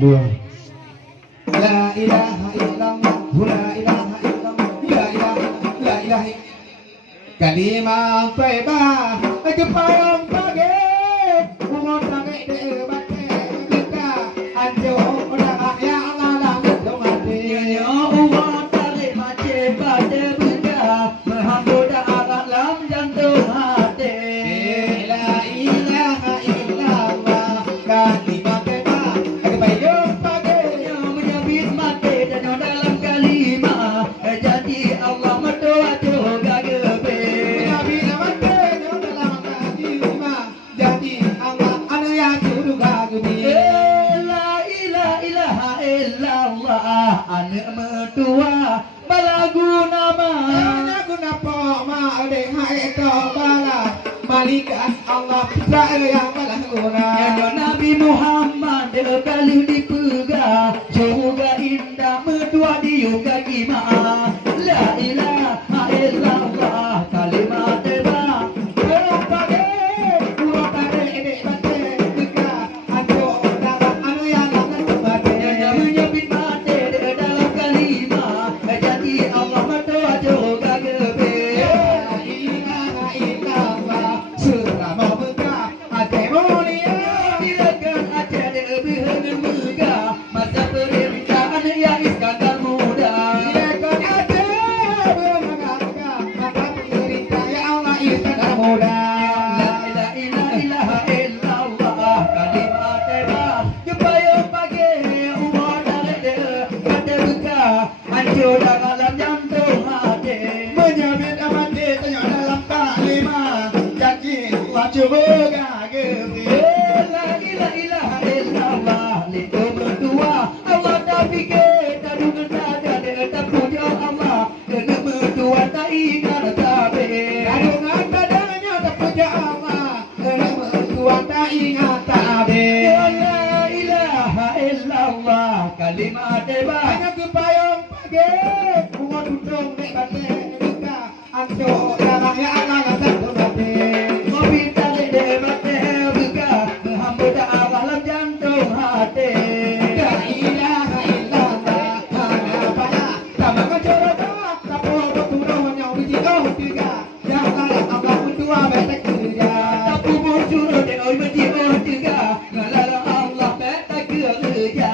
dua. La ilaha illallah, la ilaha illallah, la ilaha kalimah thayyibah kepayang pagi umur tangi de bate kita anjo ora ya Allah la dong ati Ya Allah tarik mace pada benda Menghambuda arak lam jantung hati la ilaha illallah kalimah thayyibah kepayang pagi Yang menyabit mati dan dalam kalimah Jadi Allah mertua juga gebe nabi namate dalam kalimah jadi Allah anu ya juga gudi La ilaha illallah Anak mertua balagu nama guna ma ade hai to bala malikan Allah putra yang balah guna Ya Nabi Muhammad kali dipegang juga indah mertua juga gimana La ilaha illallah kalimat tebak belum pagi dua pagi ede bate tiga anjo dalam anu yang langan bate Yang menyebut mati dalam kalimah Jadi Allah mertua juga gebe la ilaha illallah surah membuka hati mulia Bilakan aja dengan megah Masa perintahan ya Iskandar muda silakan ada bermegah mata pemerintah ya Allah istana muda La ilaha illallah kalimat tebak Jepayang pagi umur tarik dia Kata buka hancur dalam jantung hati menyabit amati tanya dalam kalimah janji wajib bergagi La ilaha illallah Litu berdua Allah tak fikir Tak duga saja dia tak puja Allah Dengan berdua tak ingat tabir kadungan dadanya tak puja Allah dalam berdua tak ingat tak habis La ilaha illallah kalimat tebak hanya kepayang pagi bunga tudung nek bate duka anjo darah ya Allah lantar mati Ngopi tarik debat buka Menghambuda awal dalam jantung hati la ilaha illallah hana paya sama kacoro tapo betuno nyau biji oh tiga ya Allah berdua betek kerja Tak kubur suruh dia oi berjiwa juga Ngalala Allah petak kerja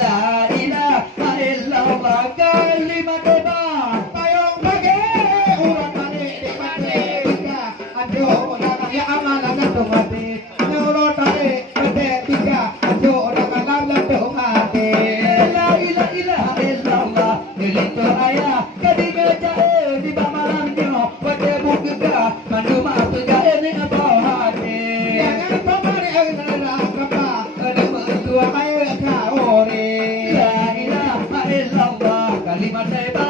La ilaha illallah kalimat tebak payung pagi urat balik di mati tiga anjo darah ya Allah lantar mati nyuruh tarik bete tiga anjo darah lantar mati La ilaha illallah Nelito ayah kadinya cair di bawah malamnya Wate buka mandu maaf kegair ni apa hati jangan pamari adalah kapa ada berdua ayo kau La ilaha illallah kalimat tebak